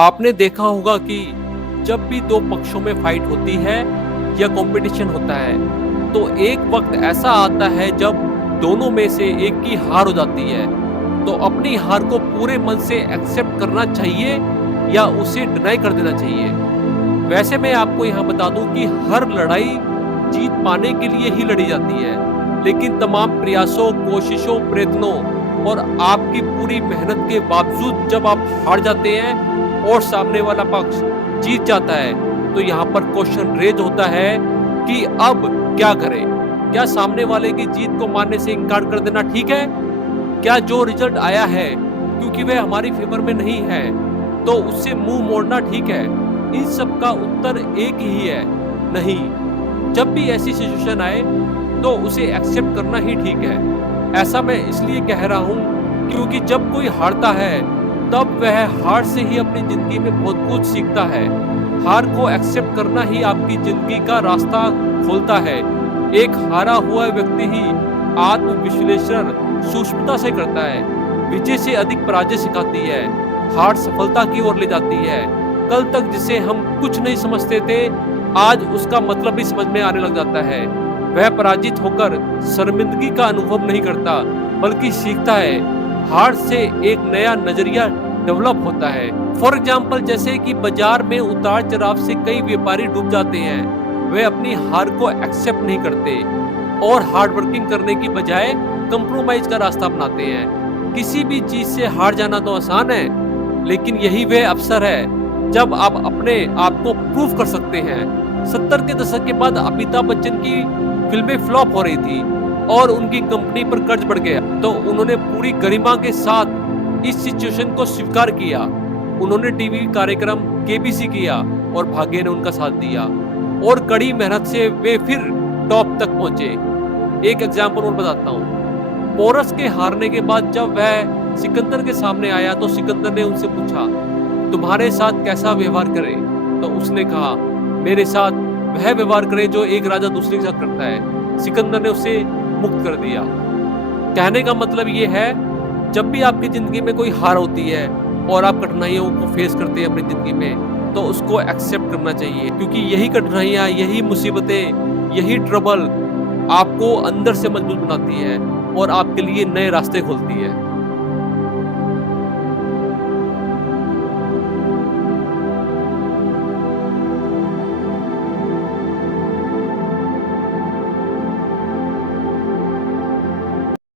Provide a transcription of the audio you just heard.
आपने देखा होगा कि जब भी दो पक्षों में फाइट होती है या कंपटीशन होता है, तो एक वक्त ऐसा आता है जब दोनों में से एक की हार हो जाती है। तो अपनी हार को पूरे मन से एक्सेप्ट करना चाहिए या उसे डिनाई कर देना चाहिए। वैसे मैं आपको यहाँ बता दूं कि हर लड़ाई जीत पाने के लिए ही लड़ी जाती है, लेकिन तमाम प्रयासों, कोशिशों, प्रयत्नों और आपकी पूरी मेहनत के बावजूद जब आप हार जाते हैं और सामने वाला पक्ष जीत जाता है, तो यहाँ पर क्वेश्चन रेज होता है कि अब क्या करें? क्या सामने वाले की जीत को मानने से इनकार कर देना ठीक है? क्या जो रिजल्ट आया है क्योंकि वह हमारी फेवर में नहीं है, तो उससे मुंह मोड़ना ठीक है? इन सब का उत्तर एक ही है, नहीं। जब भी ऐसी सिचुएशन आए तो उसे एक्सेप्ट करना ही ठीक है। ऐसा मैं इसलिए कह रहा हूँ क्योंकि जब कोई हारता है तब वह हार से ही अपनी जिंदगी में बहुत कुछ सीखता है। हार को एक्सेप्ट करना ही आपकी जिंदगी का रास्ता खोलता है। एक हारा हुआ व्यक्ति ही आत्म विश्लेषण सूक्ष्मता से करता है। विजय से अधिक पराजय सिखाती है। हार सफलता की ओर ले जाती है। कल तक जिसे हम कुछ नहीं समझते थे, आज उसका मतलब भी समझ में आने लग जाता है। वह पराजित होकर शर्मिंदगी का अनुभव नहीं करता, बल्कि सीखता है। हार से एक नया नजरिया डेवलप होता है। फॉर एग्जाम्पल, जैसे कि बाजार में उतार चढ़ाव से कई व्यापारी डूब जाते हैं। वे अपनी हार को एक्सेप्ट नहीं करते और हार्ड वर्किंग करने की बजाय कंप्रोमाइज का रास्ता अपनाते हैं। किसी भी चीज से हार जाना तो आसान है, लेकिन यही वह अवसर है जब आप अपने आप को प्रूव कर सकते हैं। 70 के दशक के बाद अमिताभ बच्चन की फिल्में फ्लॉप हो रही थी और उनकी कंपनी पर कर्ज बढ़ गया, तो उन्होंने पूरी गरिमा के साथ इस सिचुएशन को स्वीकार किया। उन्होंने टीवी कार्यक्रम केबीसी किया और भाग्य ने उनका साथ दिया और कड़ी मेहनत से वे फिर टॉप तक पहुंचे। एक एग्जाम्पल और बताता हूँ। पोरस के हारने के बाद जब वह सिकंदर के सामने आया तो सिकंदर ने उनसे पूछा, तुम्हारे साथ कैसा व्यवहार करे? तो उसने कहा, मेरे साथ वह व्यवहार करे जो एक राजा दूसरे के साथ करता है। सिकंदर ने उसे मुक्त कर दिया। कहने का मतलब ये है, जब भी आपकी जिंदगी में कोई हार होती है और आप कठिनाइयों को फेस करते हैं अपनी जिंदगी में, तो उसको एक्सेप्ट करना चाहिए, क्योंकि यही कठिनाइयां, यही मुसीबतें, यही ट्रबल आपको अंदर से मजबूत बनाती है और आपके लिए नए रास्ते खोलती है।